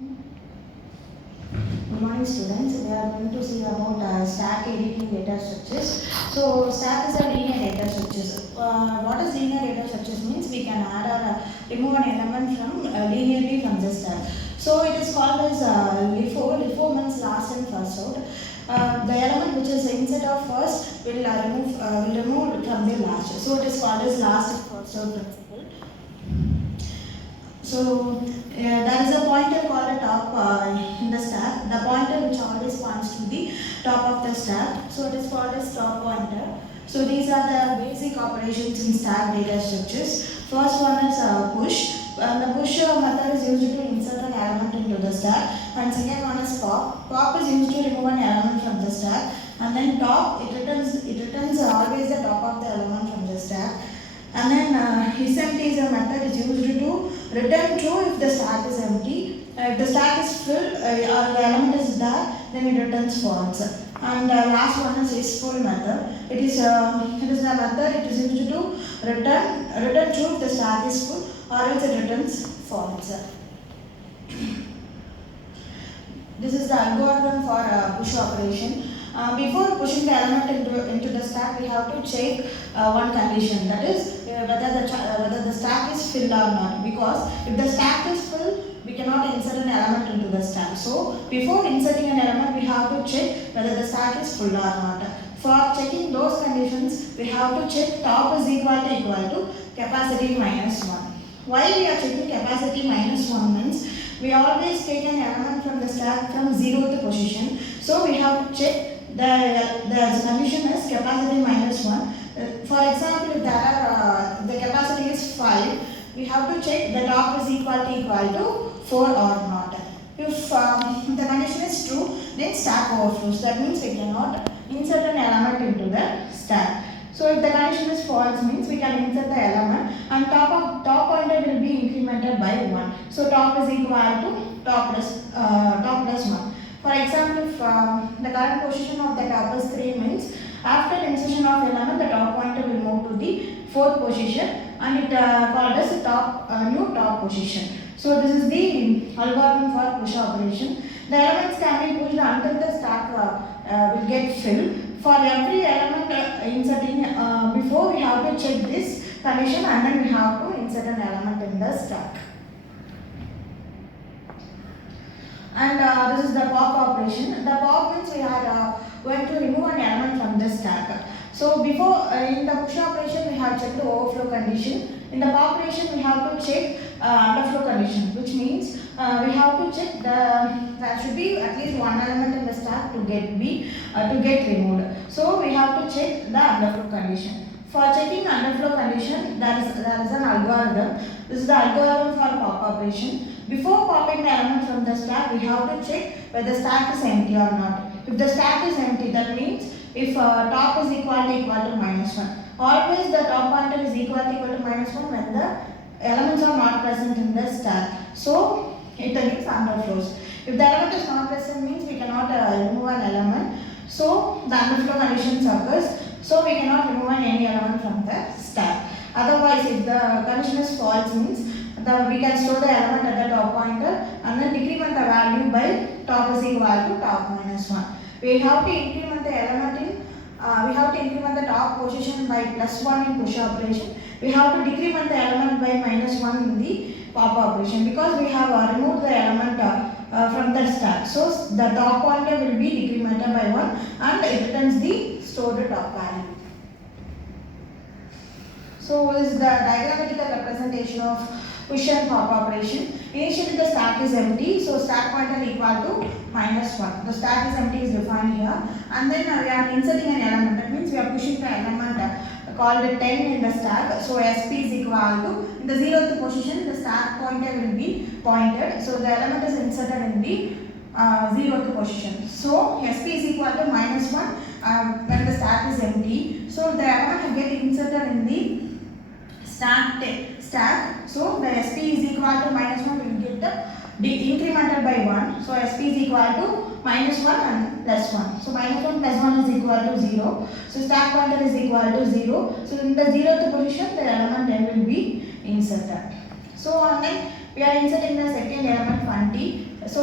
Good morning students, we are going to see about stack ADT data structures. So stack is a linear data structures. What is linear data structures means we can add or remove an element from linearly from the stack. So it is called as LIFO. LIFO means last in first out. The element which is instead of first will remove from the last. So it is called as last in first out principle. So there is a pointer called a top in the stack. The pointer which always points to the top of the stack. So it is called as top pointer. So these are the basic operations in stack data structures. First one is push. The push method is used to insert an element into the stack. And second one is pop. Pop is used to remove an element from the stack. And then top, it returns always the top of the element from the stack. And then isEmpty is a method is used to return true if the stack is empty. If the stack is full or the element is there, then it returns false. And last one is isFull method. It is a method it is used to return true if the stack is full or else it returns false. This is the algorithm for push operation. Before pushing the element into the stack, we have to check one condition, that is whether the stack is filled or not. Because if the stack is full, we cannot insert an element into the stack. So before inserting an element, we have to check whether the stack is full or not. For checking those conditions, we have to check top is equal to capacity minus 1. Why we are checking capacity minus 1 means we always take an element from the stack from 0th position. So we have to check the condition is capacity minus 1. For example, if there are the capacity is 5, we have to check the top is equal to 4 or not. If the condition is true, then stack overflows. That means we cannot insert an element into the stack. So if the condition is false, means we can insert the element and top pointer will be incremented by 1. So top is equal to top plus 1. For example, if the current position of the top is 3 means after the insertion of element, the top pointer will move to the 4th position and it called as new top position. So this is the algorithm for push operation. The elements can be pushed until the stack will get filled. For every element inserting before, we have to check this condition and then we have to insert an element in the stack. And this is the pop operation. The pop means we are going to remove an element from the stack. So before in the push operation we have checked the overflow condition. In the pop operation we have to check underflow condition, which means we have to check there should be at least one element in the stack to get removed. So we have to check the underflow condition. For checking underflow condition, there is an algorithm. This is the algorithm for pop operation. Before popping the element from the stack, we have to check whether the stack is empty or not. If the stack is empty, that means if top is equal to minus 1. Always the top pointer is equal to minus 1 when the elements are not present in the stack. So it gives underflows. If the element is not present, means we cannot remove an element. So the underflow condition occurs. So we cannot remove any element from the stack. Otherwise, if the condition is false, means we can store the element at the top pointer and then decrement the value by top is equal to top minus 1. We have to increment the element in we have to increment the top position by plus 1 in push operation. We have to decrement the element by minus 1 in the pop operation because we have removed the element from the stack. So the top pointer will be decremented by 1 and it returns the stored top value. So this is the diagrammatical representation of push and pop operation. Initially the stack is empty, so stack pointer equal to minus 1. The stack is empty is defined here, and then we are inserting an element. That means we are pushing the element called 10 in the stack. So SP is equal to, in the 0th position, the stack pointer will be pointed. So the element is inserted in the 0th position. So SP is equal to minus 1 when the stack is empty. So the element will get inserted in the stack. So the SP is equal to minus 1 will get incremented by 1. So SP is equal to minus 1 and plus 1. So minus 1 plus 1 is equal to 0. So stack pointer is equal to 0. So in the 0th position the element 10 will be inserted. So and then we are inserting the second element 20. So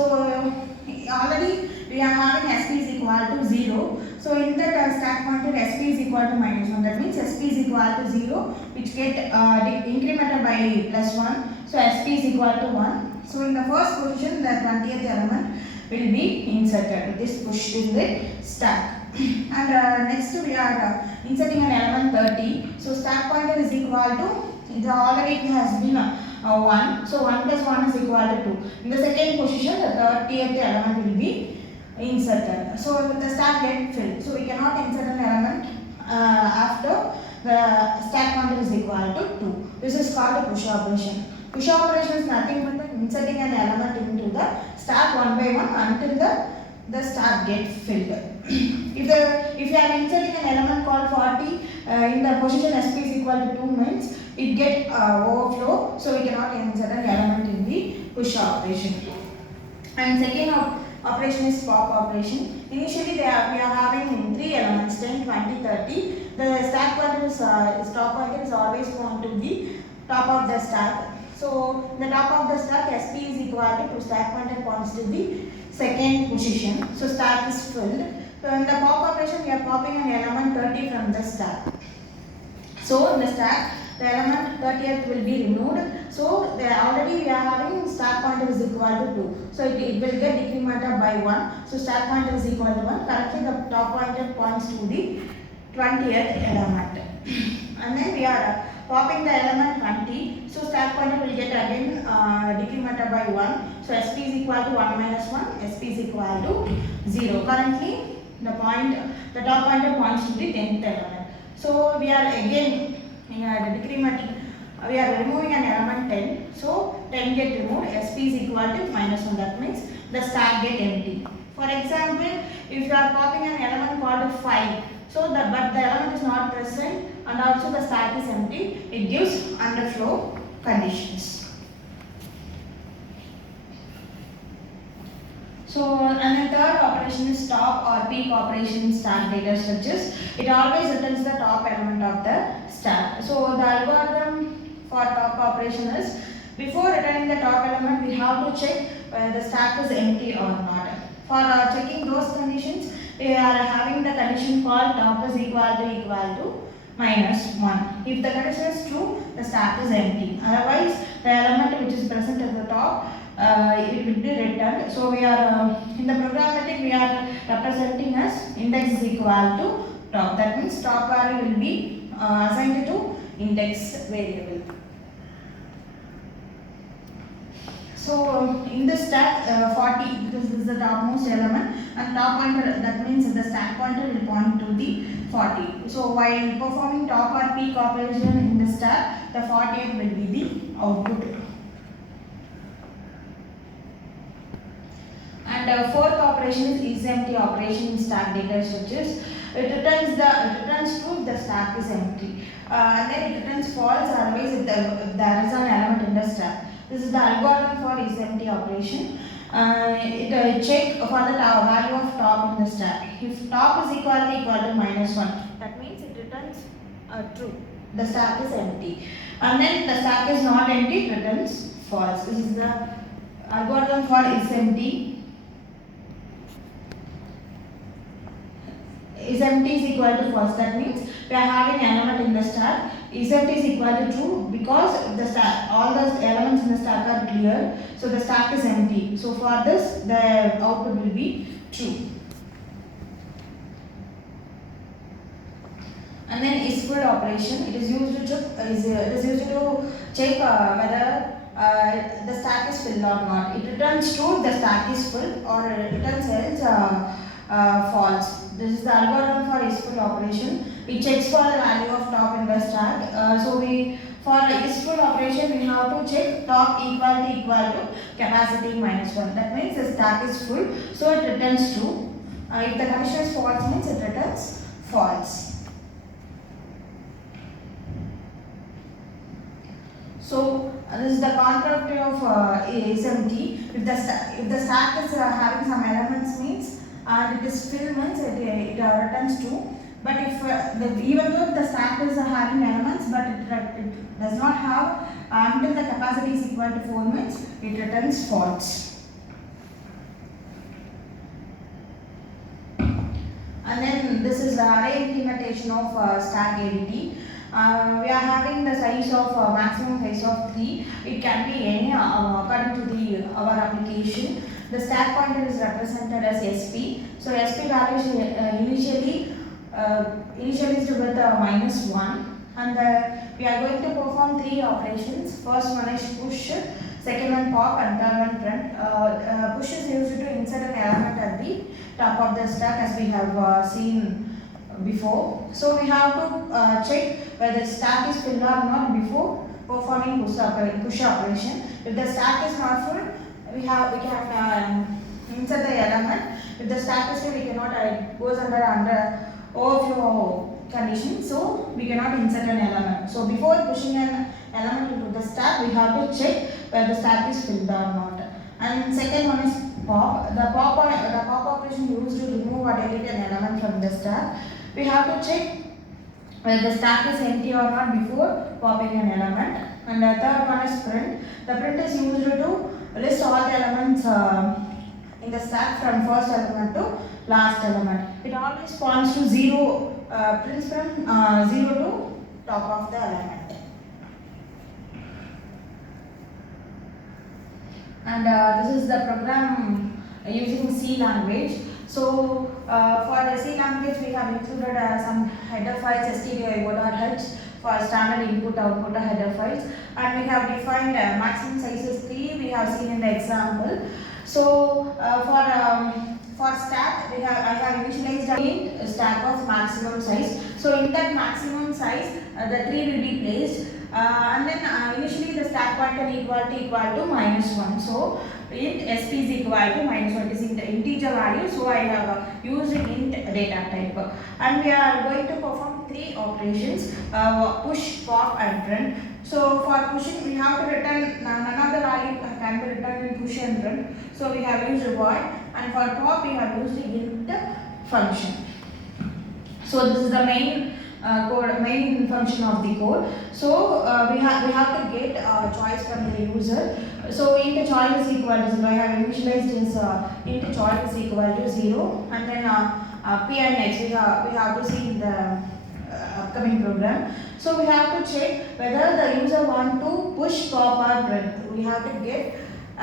already we are having SP is equal to 0. So in that stack pointer SP is equal to minus 1. That means SP is equal to 0, which get incremented by plus 1. So SP is equal to 1. So in the first position, the 20th element will be inserted. It is pushed in the stack. And next we are inserting an element 30. So stack pointer is equal to, it already has been 1. So 1 plus 1 is equal to 2. In the second position, the 30th element will be inserted. So the stack get filled. So we cannot insert an element after the stack pointer is equal to 2. This is called a push operation. Push operation is nothing but inserting an element into the stack one by one until the stack gets filled. If you are inserting an element called 40 in the position SP is equal to 2 means it get overflow, so we cannot insert an element in the push operation. And second operation is pop operation. Initially we are having 3 elements 10, 20, 30. The stack pointer is top pointer is always going to the top of the stack. So the top of the stack SP is equal to stack pointer points to the second position. So stack is filled. So in the pop operation we are popping an element 30 from the stack. So in the stack the element 30th will be removed. So already we are having stack pointer is equal to 2. So it will get decremented by 1. So stack pointer is equal to 1. Currently the top pointer points to the 20th element. And then we are popping the element 20. So stack pointer will get again decremented by 1. So SP is equal to 1 minus 1. SP is equal to 0. Currently the top pointer points to the 10th element. So we are again decrementing. We are removing an element 10. So 10 get removed. SP is equal to minus 1. That means the stack get empty. For example, if you are popping an element called 5. So but the element is not present and also the stack is empty. It gives underflow conditions. So and the third operation is top or peak operation in stack data structures. It always returns the top element of the stack. So the algorithm for top operation is, before returning the top element we have to check whether the stack is empty or not. For checking those conditions, we are having the condition called top is equal to minus 1. If the condition is true, the stack is empty. Otherwise, the element which is present at the top, it will be returned. So we are in the programmatic we are representing as index is equal to top. That means top value will be assigned to index variable. So in the stack 40, because this is the topmost element, and top pointer, that means the stack pointer will point to the 40. So while performing top or peak operation in the stack, the 40th will be the output. And fourth operation is empty operation in stack data structures. It returns true if the stack is empty, and then it returns false otherwise if there is an element in the stack. This is the algorithm for isempty operation. It check for the value of top in the stack. If top is equal to minus 1, that means it returns true. The stack is empty. And then the stack is not empty, it returns false. This is the algorithm for isempty. Isempty is equal to false. That means we are having an element in the stack. Isempty is equal to true because the stack, all the elements in the stack are clear. So the stack is empty. So for this, the output will be true. And then isFull operation. It is used to check whether the stack is filled or not. It returns true if the stack is full, or it returns else false. This is the algorithm for isFull operation. It checks for the value of top in the stack. For isFull operation, we have to check top equal to capacity minus 1. That means the stack is full, so it returns true. If the condition is false, means it returns false. So this is the contrary of isempty. If the stack is having some elements, means and it is filled, means it returns true. But if even though the stack is having elements, but it does not have until the capacity is equal to 4, means it returns false. array implementation of stack ADT. We are having the size of maximum size of 3. It can be any according to our application. The stack pointer is represented as SP. So SP value is initialized with -1, and we are going to perform 3 operations. First one is push, second one pop, and third one print. Push is used to insert an element at the top of the stack, as we have seen before. So we have to check whether the stack is filled or not before performing push operation. If the stack is not full, we can insert the element. If the stack is full, we cannot goes under overflow condition, so we cannot insert an element. So before pushing an element into the stack, we have to check whether the stack is filled or not. And second one is pop. The pop operation used to remove or delete an element from the stack. We have to check whether the stack is empty or not before popping an element. And the third one is print. The print is used to list all the elements in the stack from first element to last element. It always points to 0, prints from 0 to top of the element. And this is the program using C language. So for the C language, we have included some header files, stdio.h for standard input output header files, and we have defined maximum size is 3. We have seen in the example. So for stack, I have initialized a stack of maximum size. So in that maximum size, the 3 will be placed, and then initially the stack pointer equal to -1. So int sp is equal to -1. It is in the integer value. So I have used int data type, and we are going to perform 3 operations: push, pop, and print. So for pushing, we have to return none of the value can be returned in push and print. So we have used void, and for pop we have used int function. So this is the main main function of the code. So we have to get choice from the user. So int choice is equal to 0. I have initialized this int choice is equal to 0, and then p and x we have to see in the upcoming program. So we have to check whether the user want to push, pop, or print. We have to get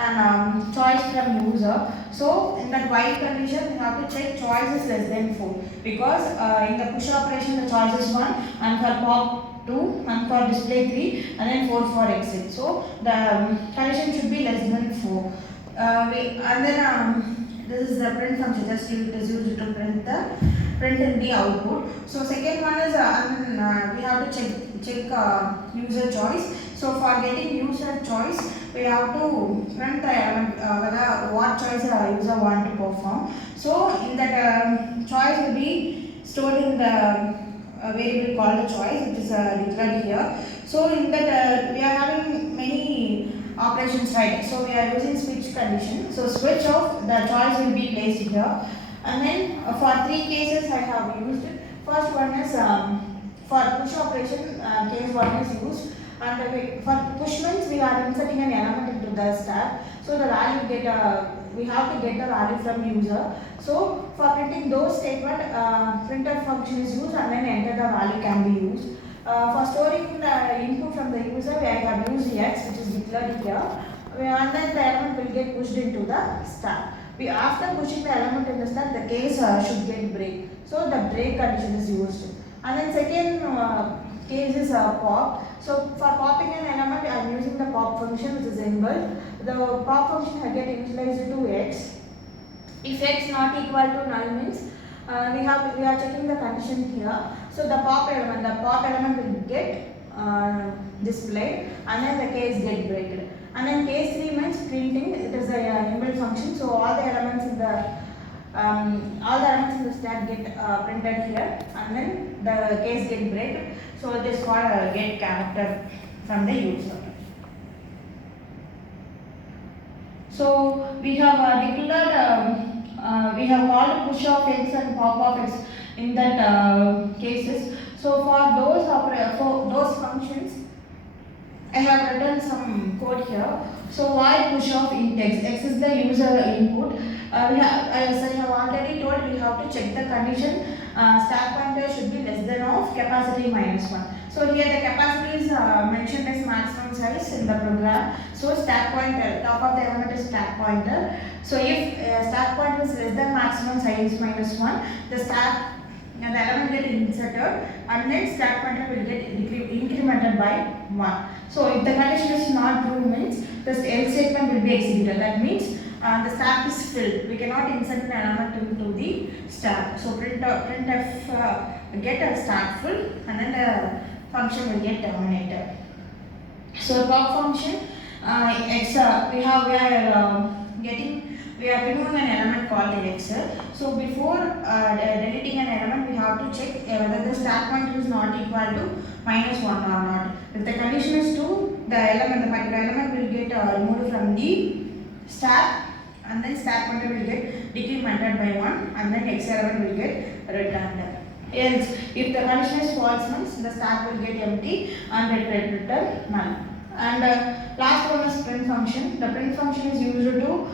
an choice from user. So in that while condition, we have to check choice is less than 4, because in the push operation the choice is 1, and for pop 2, and for display 3, and then 4 for exit. So the condition should be less than 4. And then this is the print function. Just it is used to print in the output. So second one is we have to check user choice. So for getting user choice, we have to print the element whether what choice user want to perform. So in that choice will be stored in the variable called the choice, which is declared here. So in that we are having many operations, right? So we are using switch condition. So switch off, the choice will be placed here. And then for 3 cases I have used. First one is for push operation, case 1 is used, and for push means we are inserting an element into the stack. So the value we have to get the value from user. So for printing those statement, printf function is used, and then enter the value can be used. For storing the input from the user, I have used x, which is declared here, and then the element will get pushed into the stack. After pushing the element in the stack, the case should get break. So the break condition is used. And then second case is pop. So for popping an element, I am using the pop function, which is inbuilt. The pop function I get initialized to x. If x not equal to null means we are checking the condition here. So the pop element will get displayed, and then the case get breaked. And then case 3 means printing. It is a inbuilt function. So all the elements in the stack get printed here, and then the case get break. So it is called a get character from the user. So we have declared we have called push of x and pop of x in that cases. So for those functions, I have written some code here. So while push of int x is the user input. As I have already told, we have to check the condition stack pointer should be less than of capacity minus 1. So here the capacity is mentioned as maximum size in the program. So stack pointer, top of the element is stack pointer. So if stack pointer is less than maximum size minus 1, the element get inserted and then stack pointer will get incremented by 1. So if the condition is not true means the else statement will be executed. That means the stack is filled. We cannot insert an element into the stack. So printf get a stack full and then the function will get terminated. So pop function we are removing an element called x. So before deleting an element, we have to check whether the stack pointer is not equal to minus 1 or not. If the condition is true, the particular element will get removed from the stack, and then stack pointer will get decremented by 1, and then x element will get returned. Else, if the condition is false means the stack will get empty and it will return null. And last one is print function. The print function is used to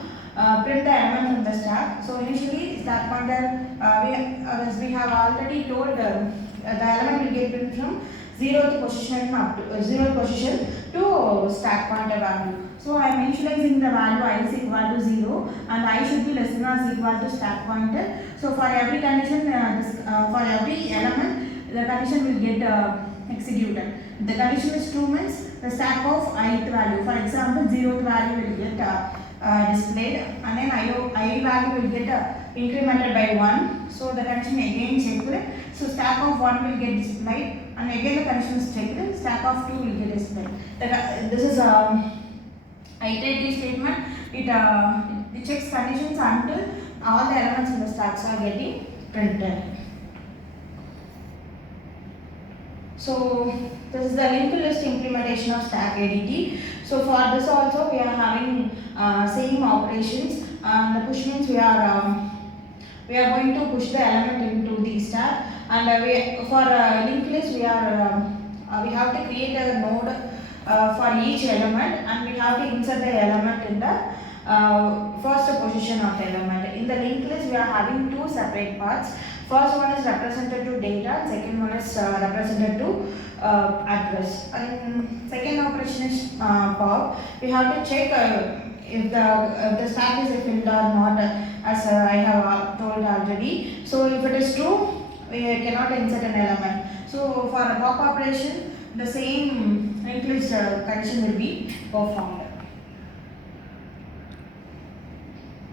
print the element from the stack. So initially stack pointer, as we have already told, the element will get print from 0th position up to 0th position to stack pointer value. So I am initializing the value I is equal to 0 and I should be less than or equal to stack pointer. So for every condition, for every element, the condition will get executed. The condition is true means the stack of ith value. For example, 0th value will get displayed and then I value will get incremented by 1. So the condition again checked. So stack of 1 will get displayed and again the condition is checked. Stack of 2 will get displayed. This is iterative statement. It checks conditions until all the elements in the stacks are getting printed. So this is the linked list implementation of stack ADT. So for this also we are having same operations. The push means we are going to push the element into the stack, and for linked list we have to create a node for each element, and we have to insert the element in the first position of the element. In the linked list we are having two separate parts. First one is represented to data, second one is represented to address. And second operation is pop. We have to check if the stack is filled or not, as I have told already. So if it is true, we cannot insert an element. So for a pop operation, the same linked list condition will be performed.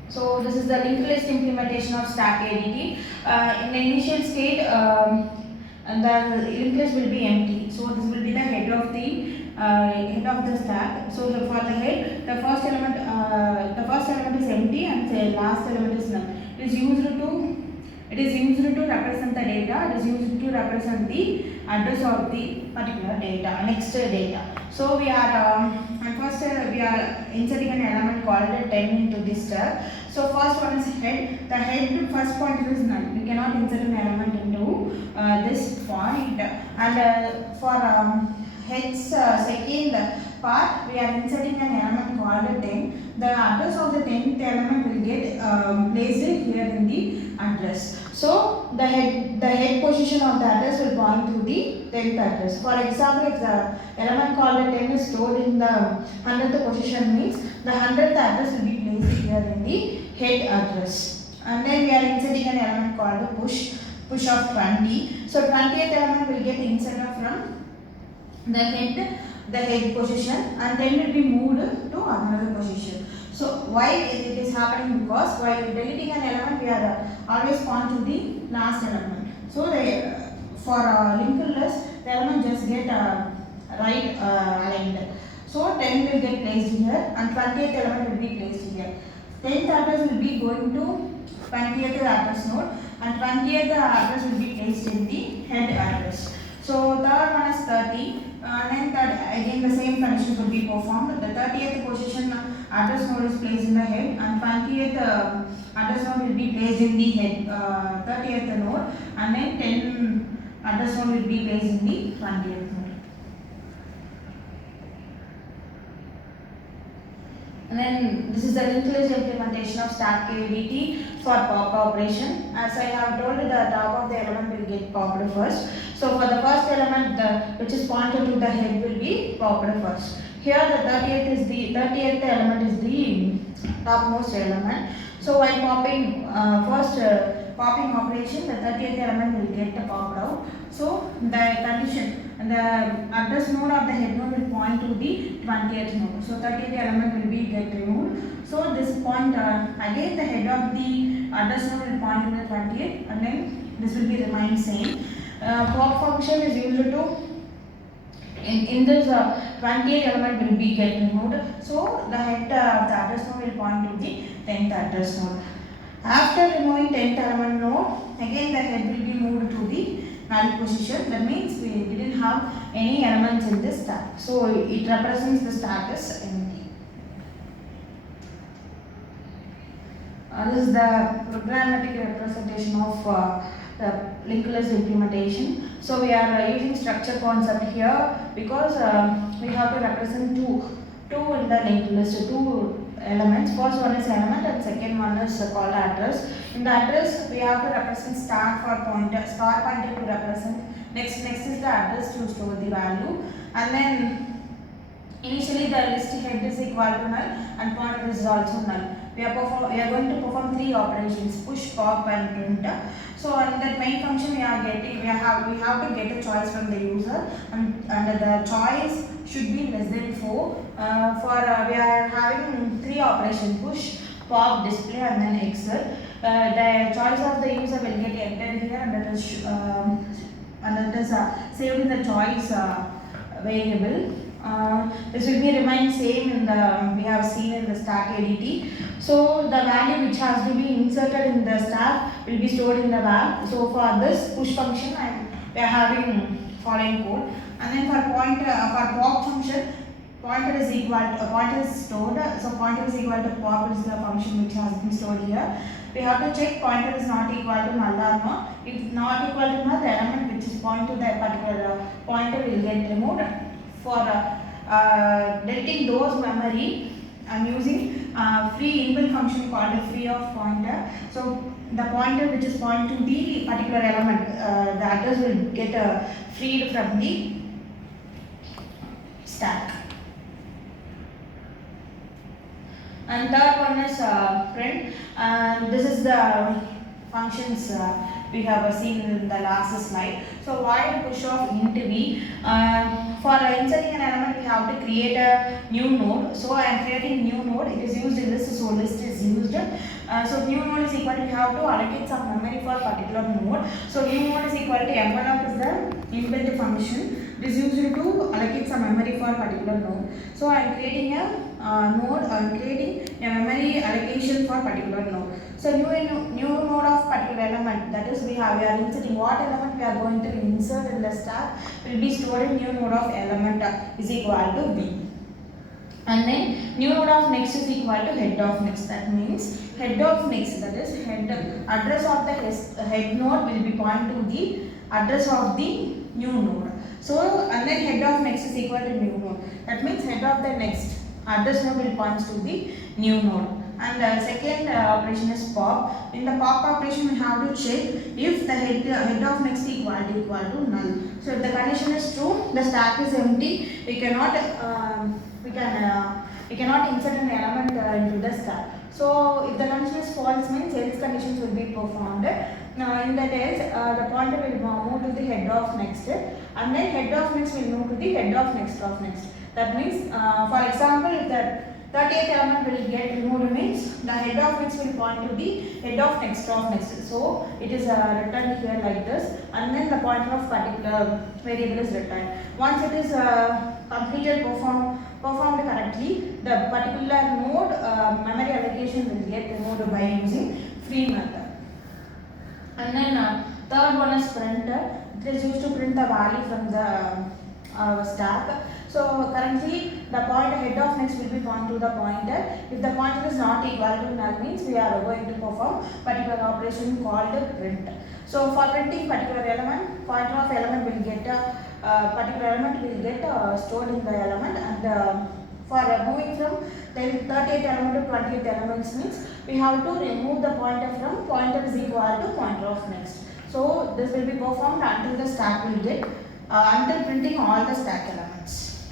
So this is the linked list implementation of stack ADT. In the initial state, the linked list will be empty. So this will be the head of the stack. So for the head, the first element is empty and the last element is null. It is used to represent the data. It is used to represent the address of the particular data, next data. So we are we are inserting an element called 10 into this stack. So first one is head. The head first pointer is null. We cannot insert an element into this point. And for head's second part, we are inserting an element called 10. The address of the 10th element will get placed here in the address. So the head position of the address will point to the 10th address. For example, if the element called 10 is stored in the 100th position, means the 100th address will be placed here in the head address. And then we are inserting an element called the push of 20. So 20th element will get inserted from the head position and then will be moved to another position. So why it is happening? Because while deleting an element, we are always point to the last element. So for linked list, the element just get right aligned. So 10 will get placed here and 20th element will be placed here. 10th address will be going to 20th address node and 20th address will be placed in the head address. So third one is 30 and then again the same conditions will be performed. The 30th position address node is placed in the head and 20th address node will be placed in the head 30th node and then 10 address node will be placed in the 20th node. And then this is the linked list implementation of stack ADT for pop operation. As I have told, the top of the element will get popped first. So for the first element, which is pointed to the head, will be popped first. Here the 30th element is the topmost element. So while popping popping operation, the 30th element will get popped out. So the condition and the address node of the head node will point to the 20th node. So 30th element will be get removed. So this point again the head of the address node will point to the 20th, and then this will be remain same. Pop function is used to in this 20th element will be get removed. So the head of the address node will point to the 10th address node. After removing 10th element node, again the head will be moved to the null position. That means we didn't have any elements in this stack. So it represents the stack as empty. This is the programmatic representation of the linked list implementation. So we are using structure concept here because we have to represent two in the linked list, two elements. First one is element and second one is called address. In the address we have to represent star pointer to represent. Next is the address to store the value, and then initially the list head is equal to null and pointer is also null. We are going to perform three operations: push, pop, and print. So in that main function we have to get a choice from the user, and the choice should be less than 4. We are having three operations: push, pop, display, and then exit. The choice of the user will get entered here, and that is saved in the choice variable. This will be remain same in the we have seen in the stack ADT. So the value which has to be inserted in the stack will be stored in the val. So for this push function, we are having following code, and then for pop function, pointer is stored. So pointer is equal to pop is the function which has been stored here. We have to check pointer is not equal to null or not. If not equal to null, the element which is point to that particular pointer will get removed. For deleting those memory, I am using free inbuilt function called free of pointer. So the pointer which is point to the particular element, the address will get freed from the stack. And third one is print, and this is the functions we have seen in the last slide. So while push of int v, for inserting an element we have to create a new node. So I am creating new node. It is used in this, so list is used. So new node is equal to, we have to allocate some memory for a particular node. So new node is equal to envelope is the inbuilt function. It is used to allocate some memory for a particular node. So I am creating a node. I am creating a memory allocation for a particular node. So new node of particular element, that is we are inserting what element we are going to insert in the stack will be stored in new node of element is equal to v. And then new node of next is equal to head of next. That means head of next, that is address of the head node will be point to the address of the new node. So and then head of next is equal to new node. That means head of the next address node will point to the new node. And the second operation is pop. In the pop operation, we have to check if the head of next equal to null. So if the condition is true, the stack is empty. We cannot insert an element into the stack. So if the condition is false, means else conditions will be performed. In that case, the pointer will move to the head of next, and then head of next will move to the head of next of next. That means, for example, if the 30th element will get removed, means the head of next will point to the head of next of next. So it is returned here like this, and then the pointer of particular variable is returned. Once it is completed, performed correctly, the particular node memory allocation will get removed by using free method. And then third one is print. It is used to print the value from the stack. So currently the pointer head of next will be point to the pointer. If the pointer is not equal to null, means we are going to perform particular operation called print. So for printing particular element, pointer of element will get particular element will get stored in the element, and For moving from 30th element to 20th elements means we have to remove the pointer from pointer is equal to pointer of next. So this will be performed until the stack will get until printing all the stack elements.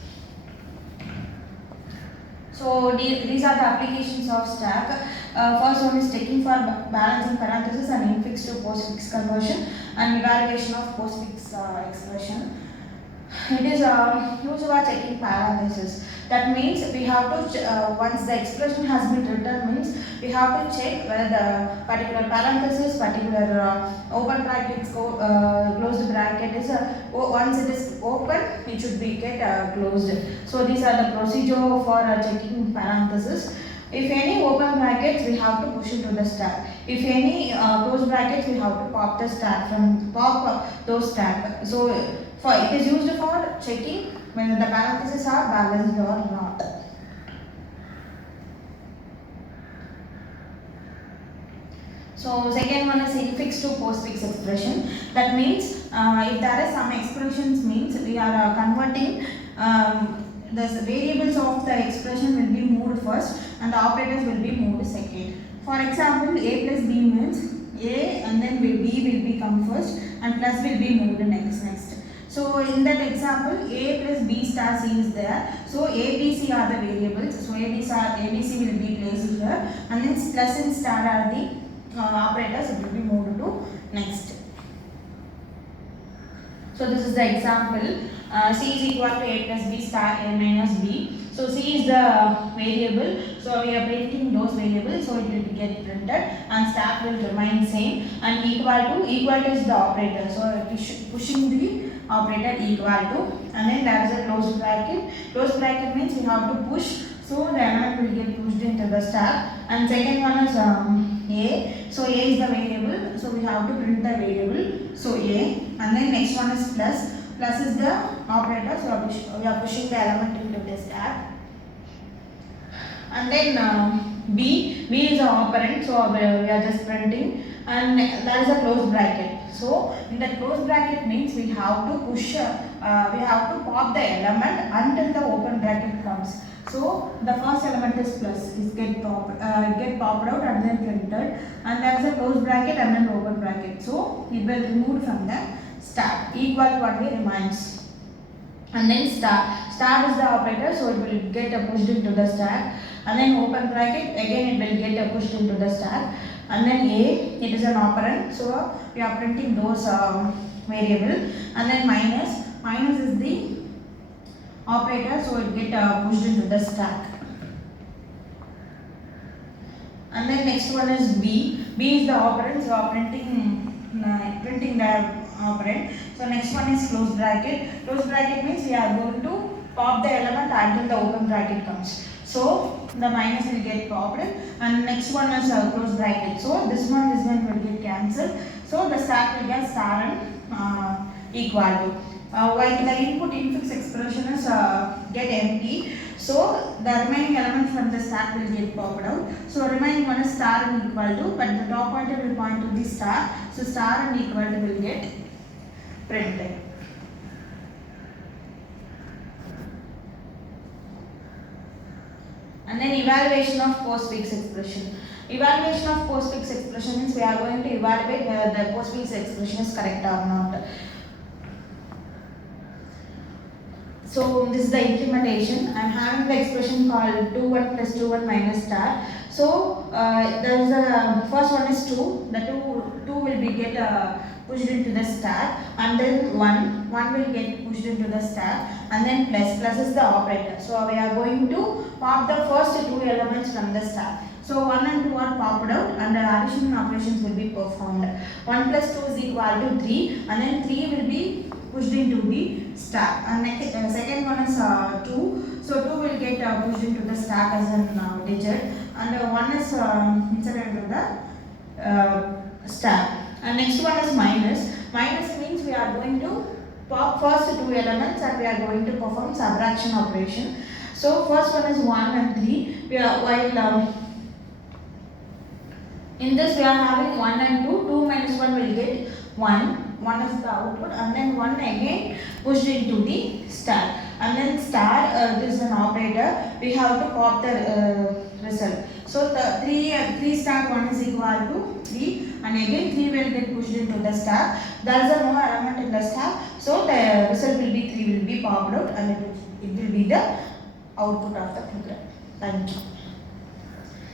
So these are the applications of stack. First one is checking for balancing parentheses and infix to postfix conversion and evaluation of postfix expression. It is used for checking parentheses. That means we have to once the expression has been written means we have to check whether the particular parenthesis, particular open brackets, closed bracket is once it is open, it should be get closed. So these are the procedure for checking parenthesis. If any open brackets, we have to push into the stack. If any closed brackets, we have to pop the stack those stack. So it is used for checking whether the parentheses are balanced or not. So second one is infix to postfix expression. That means if there is some expressions means we are converting the variables of the expression will be moved first and the operators will be moved second. For example, a plus b means a and then b will become first and plus will be moved next. So in that example, a plus b star c is there. So a, b, c are the variables. So a, b, c will be placed here and then plus and star are the operators. It will be moved to next. So this is the example. C is equal to a plus b star a minus b. So C is the variable. So we are printing those variables. So it will get printed and stack will remain same. And equal to is the operator. So pushing the operator equal to. And then there is a closed bracket. Closed bracket means we have to push. So the element will get pushed into the stack. And second one is A. So A is the variable. So we have to print the variable. So A. And then next one is plus. Plus is the operator. So we are pushing the element into the stack. And then B is the operand. So we are just printing. And there is a closed bracket. So in the closed bracket means we have to push. We have to pop the element until the open bracket comes. So the first element is plus, is get popped out and then printed, and there is a closed bracket and then open bracket. So it will remove from the stack. Equal to only remains. And then star is the operator, so it will get pushed into the stack. And then open bracket, again it will get pushed into the stack. And then A, it is an operand, so we are printing those variable. And then minus is the operator, so it get pushed into the stack. And then next one is B is the operand, so we are printing the operand. So next one is closed bracket. Closed bracket means we are going to pop the element until the open bracket comes. So the minus will get popped, and next one is closed bracket. So this one will get cancelled. So the stack will get star and equal to. While the input infix expression is get empty, so the remaining elements from the stack will get popped out. So remaining one is star and equal to, but the top pointer will point to the star. So star and equal to will get printed. And then evaluation of postfix expression. Evaluation of postfix expression means we are going to evaluate whether the postfix expression is correct or not. So this is the implementation. I am having the expression called 2 1 plus 2 1 minus star. So there is a first one is 2. The 2 will be get pushed into the stack, and then 1 will get pushed into the stack, and then plus is the operator. So we are going to pop the first 2 elements from the stack. So 1 and 2 are popped out and the addition operations will be performed. 1 plus 2 is equal to 3, and then 3 will be pushed into the stack. And second one is 2. So 2 will get pushed into the stack as a digit, and 1 is inserted into the stack. And next one is minus. Minus means we are going to pop first 2 elements and we are going to perform subtraction operation. So first one is 1 and 3. We are in this we are having 1 and 2. 2 minus 1 will get 1. 1 is the output, and then 1 again pushed into the stack. and then star, this is an operator, we have to pop the result. So the 3 star 1 is equal to 3, and again 3 will get pushed into the star. There is no element in the star, so the result will be 3 will be popped out, and it will be the output of the program. Thank you.